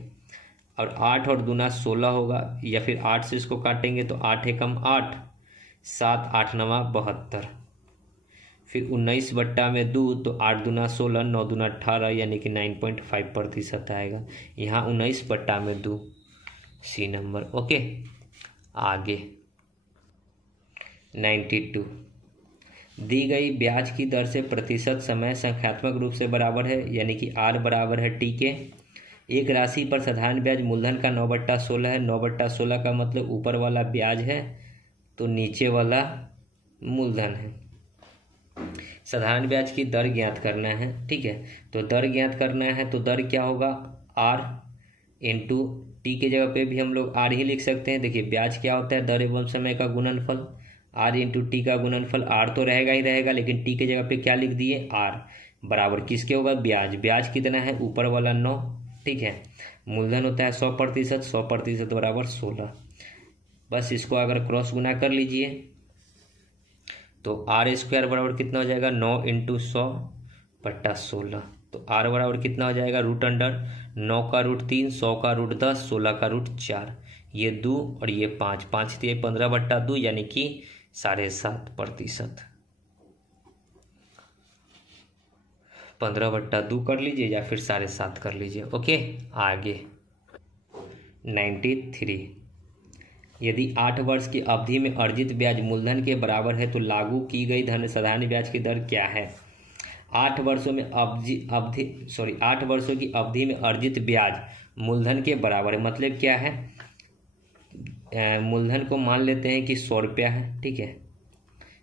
और 8 और दूना 16 होगा, या फिर 8 से इसको काटेंगे तो 8 एकम 8, 7 8 नवा 72, फिर 19 बट्टा में 2, तो 8 दूना 16, 9 दूना 18 यानी कि 9.5% आएगा। यहाँ 19 बट्टा में 2, सी नंबर, ओके। आगे 92, दी गई ब्याज की दर से प्रतिशत समय संख्यात्मक रूप से बराबर है, यानी कि R बराबर है T के। एक राशि पर साधारण ब्याज मूलधन का 9/16 है। 9/16 का मतलब ऊपर वाला ब्याज है तो नीचे वाला मूलधन है। साधारण ब्याज की दर ज्ञात करना है, ठीक है। तो दर ज्ञात करना है तो दर क्या होगा, R इंटू टी के जगह पे भी हम लोग R ही लिख सकते हैं। देखिए ब्याज क्या होता है, दर एवं समय का गुणनफल। R इंटू टी का गुणनफल, R तो रहेगा ही रहेगा, लेकिन टी के जगह पे क्या लिख दिए R, बराबर किसके होगा, ब्याज। ब्याज कितना है, ऊपर वाला 9, ठीक है। मूलधन होता है 100%, 100% बराबर 16। बस इसको अगर क्रॉस गुना कर लीजिए तो R² बराबर कितना हो जाएगा, 9 इंटू 100/16। तो R बराबर कितना हो जाएगा, रूट अंडर 9 का रूट 3, 100 का रूट 10, 16 का रूट 4, ये 2 और ये 5, 5 3 15/2 यानी कि 7.5%। 15/2 कर लीजिए या फिर 7.5 कर लीजिए, ओके। आगे 93, यदि 8 वर्ष की अवधि में अर्जित ब्याज मूलधन के बराबर है तो लागू की गई धन साधारण ब्याज की दर क्या है। 8 वर्षों में 8 वर्षों की अवधि में अर्जित ब्याज मूलधन के बराबर है, मतलब क्या है, मूलधन को मान लेते हैं कि 100 रुपया है, ठीक है।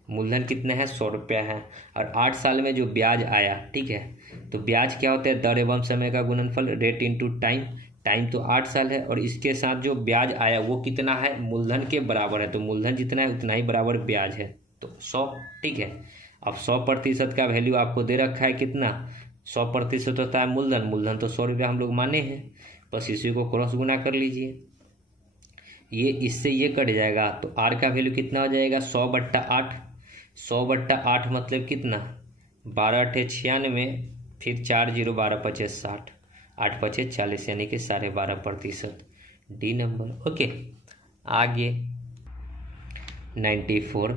मूलधन कितना है, 100 रुपया है, और 8 साल में जो ब्याज आया, ठीक है। तो ब्याज क्या होता है, दर एवं समय का गुणनफल, रेट इंटू टाइम। टाइम तो 8 साल है, और इसके साथ जो ब्याज आया वो कितना है, मूलधन के बराबर है। तो मूलधन जितना है उतना ही बराबर ब्याज है, तो 100, ठीक है। अब 100% का वैल्यू आपको दे रखा है कितना, 100% होता है मूलधन। मूलधन तो 100 रुपया हम लोग माने हैं, बस इसी को क्रॉस गुना कर लीजिए, ये इससे ये कट जाएगा। तो R का वैल्यू कितना हो जाएगा, 100/8। 100/8 मतलब कितना, 12 × 96, फिर 4 0 12 5 60, 8 5 40 यानी कि 12.5%, डी नंबर, ओके। आगे 94,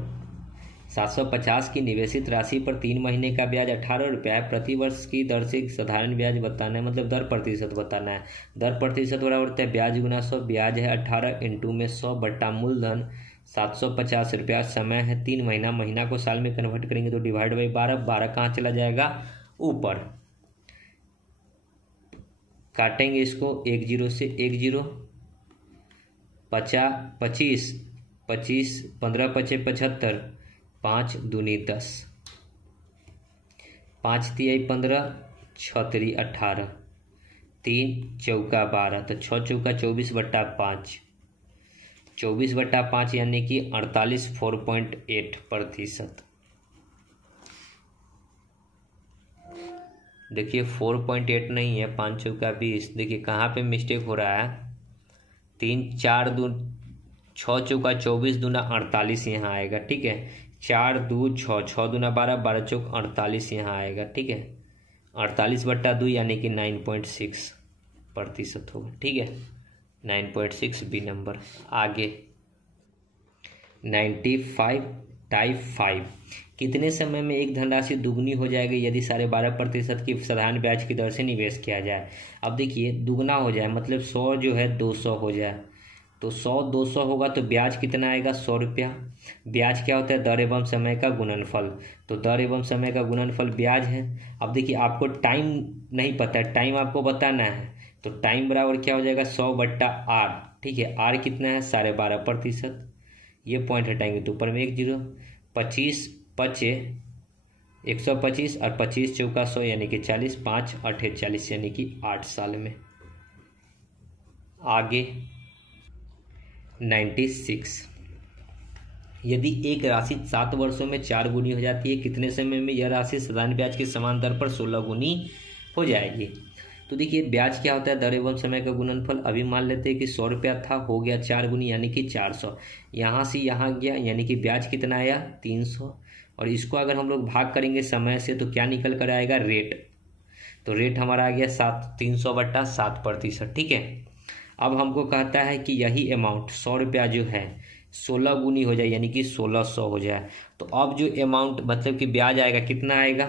750 की निवेशित राशि पर 3 महीने का ब्याज 18 रुपया है। प्रति वर्ष की दर से साधारण ब्याज बताना है, मतलब दर प्रतिशत बताना है। दर प्रतिशत बराबर होता है ब्याज गुना 100। ब्याज है 18 इंटू में 100 बट्टा मूलधन 750 रुपया। समय है 3 महीना, महीना को साल में कन्वर्ट करेंगे तो डिवाइड बाई 12, 12 कहाँ चला जाएगा ऊपर। काटेंगे इसको, 10 से 10, 25, 25, 15 पचे 75, 5 दूनी 10, 5 तिहाई 15, 6 तिरी 18, 3 चौका 12, तो 6 चौका 24/5, 24/5 यानी कि 48, 4.8%। देखिए 4.8 नहीं है, 5 चौका 20। देखिए कहाँ पे मिस्टेक हो रहा है, 3 4 2 6 चौका 24 दूना 48 यहाँ आएगा, ठीक है। 4 2 6, 6 दूना 12, 12 चौक 48 यहाँ आएगा, ठीक है। 48/2 यानी कि 9.6% होगा, ठीक है। 9.6 बी नंबर। आगे 95 टाइप 5, कितने समय में एक धनराशि दुगनी हो जाएगी यदि 12.5% की साधारण ब्याज की दर से निवेश किया जाए। अब देखिए दुगना हो जाए मतलब 100 जो है 200 हो जाए, तो 100 200 होगा तो ब्याज कितना आएगा, 100 रुपया। ब्याज क्या होता है, दर एवं समय का गुणनफल, तो दर एवं समय का गुणनफल ब्याज है। अब देखिए आपको टाइम नहीं पता है, टाइम आपको बताना है, तो टाइम बराबर क्या हो जाएगा, 100/r, ठीक है। r कितना है, 12.5%। ये पॉइंट हटाएंगे तो ऊपर में 1 0, 25 पचे 125 और 25 चौका 100 यानी कि 40, 5 8 40 यानी कि 8 साल में। आगे 96, यदि एक राशि 7 वर्षों में 4 गुनी हो जाती है, कितने समय में यह राशि साधारण ब्याज के समान दर पर 16 गुनी हो जाएगी। तो देखिए ब्याज क्या होता है, दर एवं समय का गुणनफल। अभी मान लेते हैं कि 100 रुपया था, हो गया 4 गुनी यानी कि 400, यहाँ से यहाँ गया यानी कि ब्याज कितना आया, 300। और इसको अगर हम लोग भाग करेंगे समय से तो क्या निकल कर आएगा, रेट। तो रेट हमारा आ गया 300/7%, ठीक है। अब हमको कहता है कि यही अमाउंट 100 रुपया जो है 16 गुनी हो जाए यानी कि 1600 हो जाए। तो अब जो अमाउंट मतलब कि ब्याज आएगा कितना आएगा,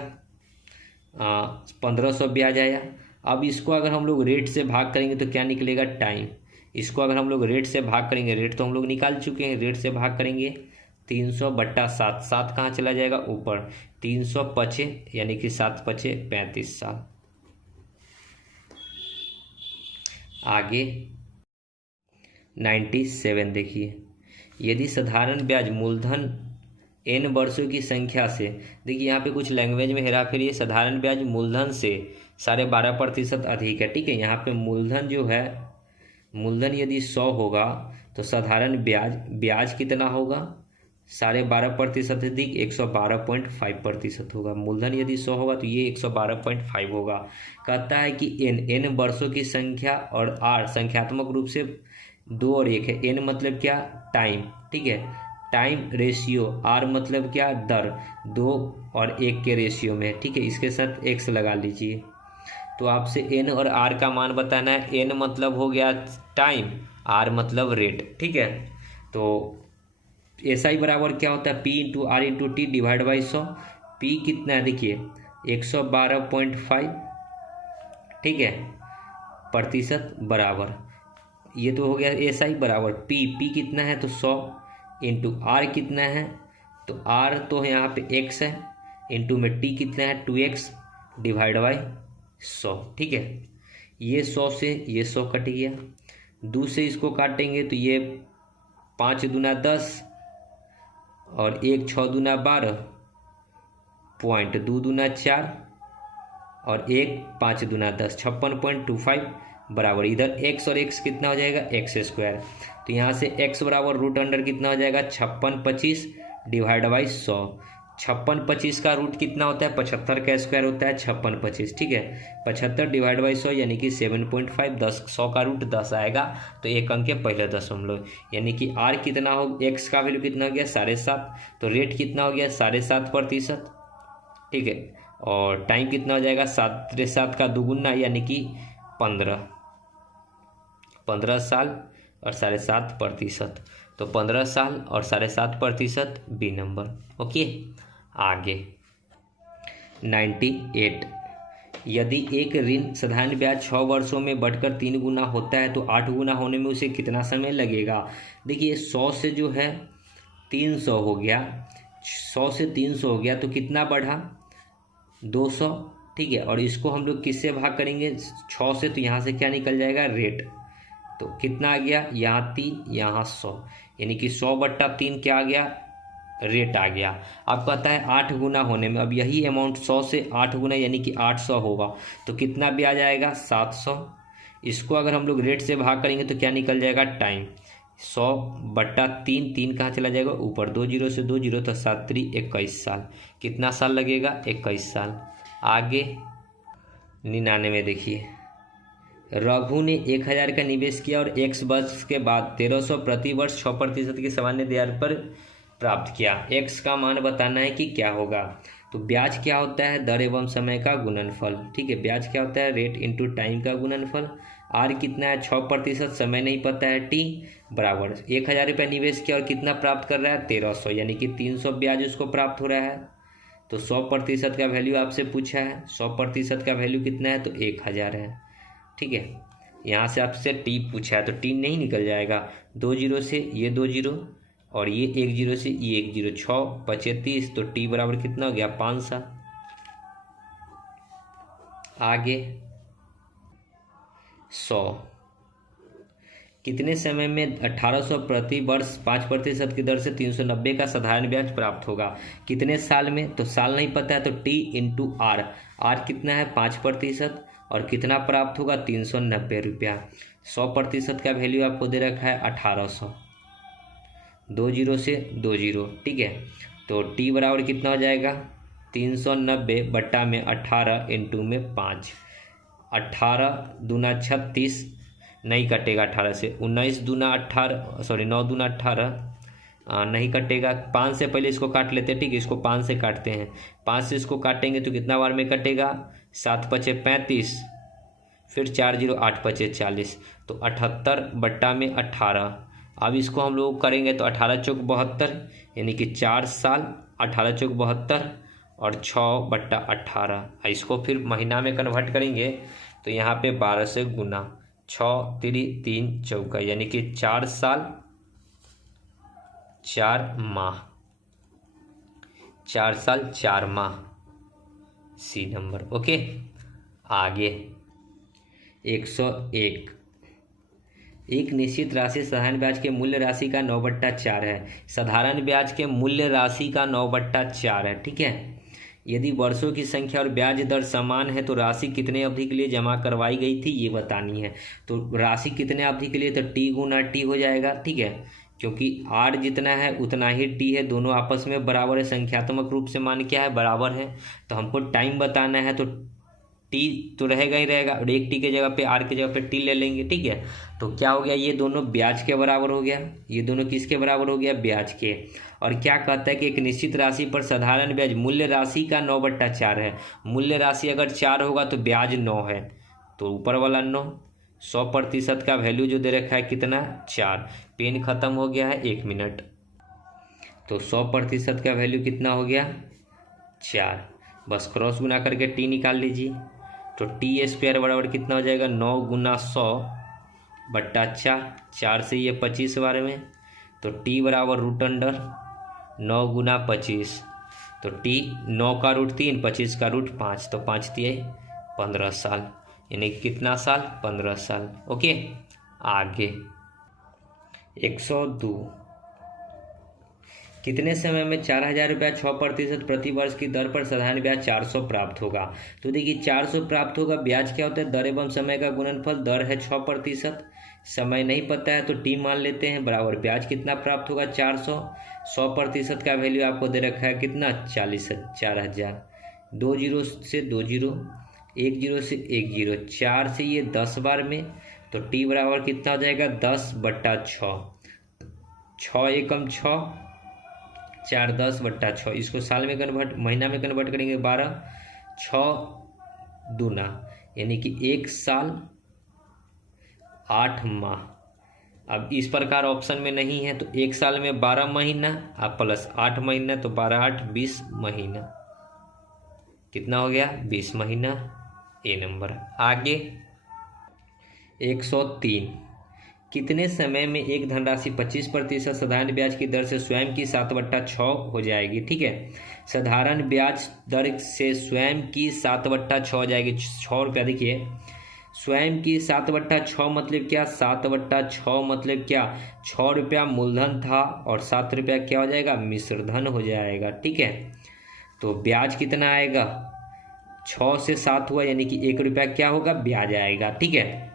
1500 ब्याज आया। अब इसको अगर हम लोग रेट से भाग करेंगे तो क्या निकलेगा, टाइम। इसको अगर हम लोग रेट से भाग करेंगे, रेट तो हम लोग निकाल चुके हैं, रेट से भाग करेंगे 300/7, 7 कहाँ चला जाएगा, ऊपर। 300 पचे यानी कि 7 पचे 35 साल। आगे 97 देखिए, यदि साधारण ब्याज मूलधन n वर्षों की संख्या से, देखिए यहाँ पे कुछ लैंग्वेज में हेराफेरी है, साधारण ब्याज मूलधन से 12.5% अधिक है, ठीक है। यहाँ पे मूलधन जो है, मूलधन यदि 100 होगा तो साधारण ब्याज कितना होगा, 12.5% अधिक 112.5% होगा। मूलधन यदि 100 होगा तो ये 112.5 होगा। कहता है कि n वर्षों की संख्या और r संख्यात्मक रूप से 2 और 1 है। n मतलब क्या, टाइम, ठीक है, टाइम रेशियो। r मतलब क्या, दर, 2 और 1 के रेशियो में, ठीक है। इसके साथ x लगा लीजिए। तो आपसे n और r का मान बताना है। n मतलब हो गया टाइम, r मतलब रेट, ठीक है। तो SI बराबर क्या होता है, P into R into T divide by 100। P कितना है, देखिए 112.5, ठीक है, प्रतिशत बराबर, ये तो हो गया SI बराबर P कितना है तो 100 इंटू R कितना है, तो R तो यहाँ पे x है, इंटू में T कितना है 2x डिवाइड बाई 100, ठीक है। ये 100 से ये 100 कट गया, 2 से इसको काटेंगे तो ये 5 दूना 10 और 1 6 दूना 12, पॉइंट 2 दूना 4 और 1 5 दूना 10, 56.25 बराबर। इधर x और x कितना हो जाएगा, x²। तो यहाँ से x बराबर रूट अंडर कितना हो जाएगा, 5625 डिवाइड बाई 100। 5625 का रूट कितना होता है, 75 का स्क्वायर होता है 5625, ठीक है। 75 डिवाइड बाई 100 यानी कि 7.5, 10, 100 का रूट 10 आएगा तो एक अंक के पहले दशमलव, यानी कि r कितना हो, x का वैल्यू कितना हो गया 7.5, तो रेट कितना हो गया 7.5%, ठीक है। और टाइम कितना हो जाएगा 7.7 का दुगुना यानी कि 15 साल और 7.5%, तो 15 साल और 7.5% बी नंबर, ओके। आगे 98, यदि एक ऋण साधारण ब्याज 6 वर्षों में बढ़कर 3 गुना होता है तो 8 गुना होने में उसे कितना समय लगेगा। देखिए 100 से जो है 300 हो गया, 100 से 300 हो गया तो कितना बढ़ा 200, ठीक है। और इसको हम लोग किससे भाग करेंगे 6 से, तो यहाँ से क्या निकल जाएगा रेट। तो कितना आ गया, यहाँ 3 यहाँ 100, यानी कि 100/3 क्या आ गया रेट आ गया। अब कहता है 8 गुना होने में, अब यही अमाउंट 100 से 8 गुना यानी कि 800 होगा, तो कितना ब्याज आएगा 700। इसको अगर हम लोग रेट से भाग करेंगे तो क्या निकल जाएगा टाइम, 100/3, 3 कहाँ चला जाएगा ऊपर, 2 जीरो से 2 जीरो, तो 7 3 21 साल। कितना साल लगेगा 21 साल। आगे 99 देखिए, रघु ने 1000 का निवेश किया और x वर्ष के बाद 1300 प्रति वर्ष 6% की सामान्य दर पर प्राप्त किया। x का मान बताना है कि क्या होगा। तो ब्याज क्या होता है, दर एवं समय का गुणनफल, ठीक है। ब्याज क्या होता है, रेट इंटू टाइम का गुणनफल। r कितना है 6%, समय नहीं पता है, t बराबर 1000 रुपया निवेश किया और कितना प्राप्त कर रहा है 1300, यानी कि 300 ब्याज उसको प्राप्त हो रहा है। तो 100% का वैल्यू आपसे पूछा है, 100% का वैल्यू कितना है, तो 1000 है, ठीक है। यहाँ से आपसे टी पूछा है तो टी नहीं निकल जाएगा, 2 जीरो से ये 2 जीरो और ये 1 जीरो से ये 1 जीरो, 6 5 30, तो टी बराबर कितना हो गया 5 साल। आगे 100, कितने समय में 1800 प्रति वर्ष 5% की दर से 390 का साधारण ब्याज प्राप्त होगा, कितने साल में, तो साल नहीं पता है, तो टी इंटू आर, आर कितना है 5% और कितना प्राप्त होगा 390 रुपया। 100% का वैल्यू आपको दे रखा है 1800, 2 जीरो से 2 जीरो, ठीक है। तो टी बराबर कितना हो जाएगा 390 बट्टा में 18 इंटू में 5, 18 दूना 36, नहीं कटेगा 18 से, 19 दूना 18, सॉरी 9 दूना 18, नहीं कटेगा। 5 से पहले इसको काट लेते हैं, ठीक है, इसको 5 से काटते हैं, 5 से इसको काटेंगे तो कितना बार में कटेगा 7 5 35, फिर 4 जीरो 8 5 40, तो 78 बट्टा में 18। अब इसको हम लोग करेंगे तो 18 चौक 72, यानी कि 4 साल, 18 चौक 72 और 6/18। इसको फिर महीना में कन्वर्ट करेंगे तो यहाँ पे 12 से गुना, 6 3 3 चौका, यानी कि 4 साल 4 माह, 4 साल 4 माह, सी नंबर, ओके। आगे 101, एक निश्चित राशि साधारण ब्याज के मूल्य राशि का 9/4 है, साधारण ब्याज के मूल्य राशि का 9/4 है, ठीक है। यदि वर्षों की संख्या और ब्याज दर समान है तो राशि कितने अवधि के लिए जमा करवाई गई थी ये बतानी है। तो राशि कितने अवधि के लिए, तो टी गुना टी हो जाएगा, ठीक है, क्योंकि आर जितना है उतना ही टी है, दोनों आपस में बराबर है, संख्यात्मक रूप से मान क्या है बराबर है। तो हमको टाइम बताना है तो टी तो रहेगा ही रहेगा, और एक टी के जगह पे आर के जगह पे टी ले लेंगे, ठीक है। तो क्या हो गया, ये दोनों ब्याज के बराबर हो गया, ये दोनों किसके बराबर हो गया ब्याज के। और क्या कहता है कि एक निश्चित राशि पर साधारण ब्याज मूल्य राशि का 9/4 है। मूल्य राशि अगर 4 होगा तो ब्याज 9 है, तो ऊपर वाला 9, 100% का वैल्यू जो दे रखा है कितना 4। पेन खत्म हो गया है, 1 मिनट। तो 100% का वैल्यू कितना हो गया 4, बस क्रॉस गुना करके टी निकाल लीजिए। तो टी स्क्वायर बराबर कितना हो जाएगा 9 गुना 100/4, 4 से ये 25 बार में, तो टी बराबर √9 गुना 25, तो टी 9 का √3, 25 का √5, तो 5 दिए 15 साल, यानी कितना साल 15 साल, ओके। आगे 102, कितने समय में 4000 रुपया 6% प्रति वर्ष की दर पर साधारण ब्याज 400 प्राप्त होगा। तो देखिए 400 प्राप्त होगा, ब्याज क्या होता है दर एवं समय का गुणनफल, दर है 6%, समय नहीं पता है तो टी मान लेते हैं, बराबर ब्याज कितना प्राप्त होगा 400, 100% का वैल्यू आपको दे रखा है कितना 40,000, 2 जीरो से 2 जीरो, 1 जीरो से 1 जीरो, 4 से ये 10 बार में, तो टी बराबर कितना हो जाएगा 10/6, 6 एकम 6, 4 10/6, इसको साल में कन्वर्ट, महीना में कन्वर्ट करेंगे 12, 6 दूना, यानी कि 1 साल 8 माह। अब इस प्रकार ऑप्शन में नहीं है तो 1 साल में 12 महीना अब प्लस 8 महीना, तो 12 8 20 महीना, कितना हो गया 20 महीना, ए नंबर। आगे 103, कितने समय में एक धनराशि 25% साधारण ब्याज की दर से स्वयं की 7/6 हो जाएगी। ठीक है, साधारण ब्याज दर से स्वयं की 7/6 हो जाएगी। 6 रुपया, देखिए स्वयं की 7/6 मतलब क्या, 7/6 मतलब क्या, 6 रुपया मूलधन था और 7 रुपया क्या हो जाएगा, मिश्रधन हो जाएगा। ठीक है, तो ब्याज कितना आएगा, 6 से 7 हुआ यानी कि 1 रुपया क्या होगा, ब्याज आएगा। ठीक है,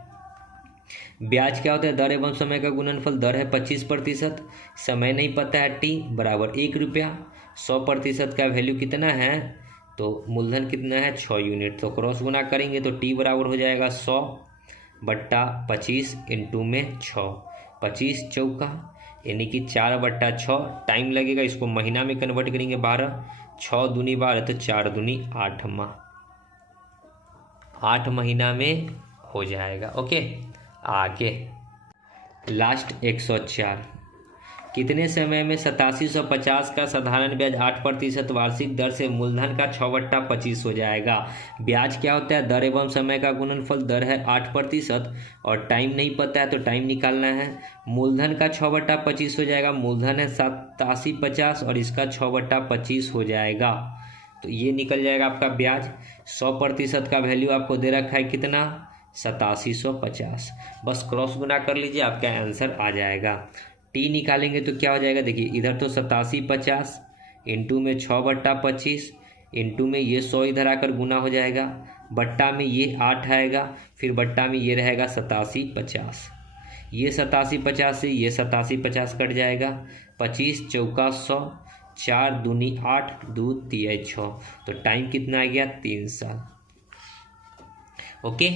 ब्याज क्या होता है, दर एवं समय का गुणनफल। दर है 25%, समय नहीं पता है, टी बराबर 1 रुपया। 100% का वैल्यू कितना है, तो मूलधन कितना है, 6 यूनिट। तो क्रॉस गुना करेंगे तो टी बराबर हो जाएगा 100/25 इंटू में 6, 25 चौका यानी कि 4/6। टाइम लगेगा, इसको महीना में कन्वर्ट करेंगे 12, 6 दूनी 12 तो 4 दूनी 8 माह, 8 महीना में हो जाएगा। ओके, आगे लास्ट 104, कितने समय में 8750 का साधारण ब्याज 8% वार्षिक दर से मूलधन का 6/25 हो जाएगा। ब्याज क्या होता है, दर एवं समय का गुणनफल। दर है 8% और टाइम नहीं पता है तो टाइम निकालना है। मूलधन का 6/25 हो जाएगा, मूलधन है 8750 और इसका 6/25 हो जाएगा, तो ये निकल जाएगा आपका ब्याज। 100% का वैल्यू आपको दे रखा है कितना, 8750। बस क्रॉस गुना कर लीजिए, आपका आंसर आ जाएगा। टी निकालेंगे तो क्या हो जाएगा, देखिए इधर तो 8750 इंटू में 6/25 इंटू में ये 100 इधर आकर गुना हो जाएगा, बट्टा में ये 8 आएगा, फिर बट्टा में ये रहेगा 8750। ये 8750 से ये 8750 कट जाएगा, 25 चौका 100, 4 दूनी 8, 2 तिया 6, तो टाइम कितना आ गया, 3 साल। ओके,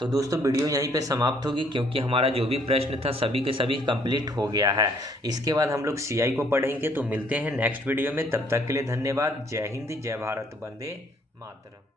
तो दोस्तों वीडियो यहीं पे समाप्त होगी क्योंकि हमारा जो भी प्रश्न था सभी के सभी कंप्लीट हो गया है। इसके बाद हम लोग सीआई को पढ़ेंगे। तो मिलते हैं नेक्स्ट वीडियो में, तब तक के लिए धन्यवाद। जय हिंद, जय भारत, वंदे मातरम।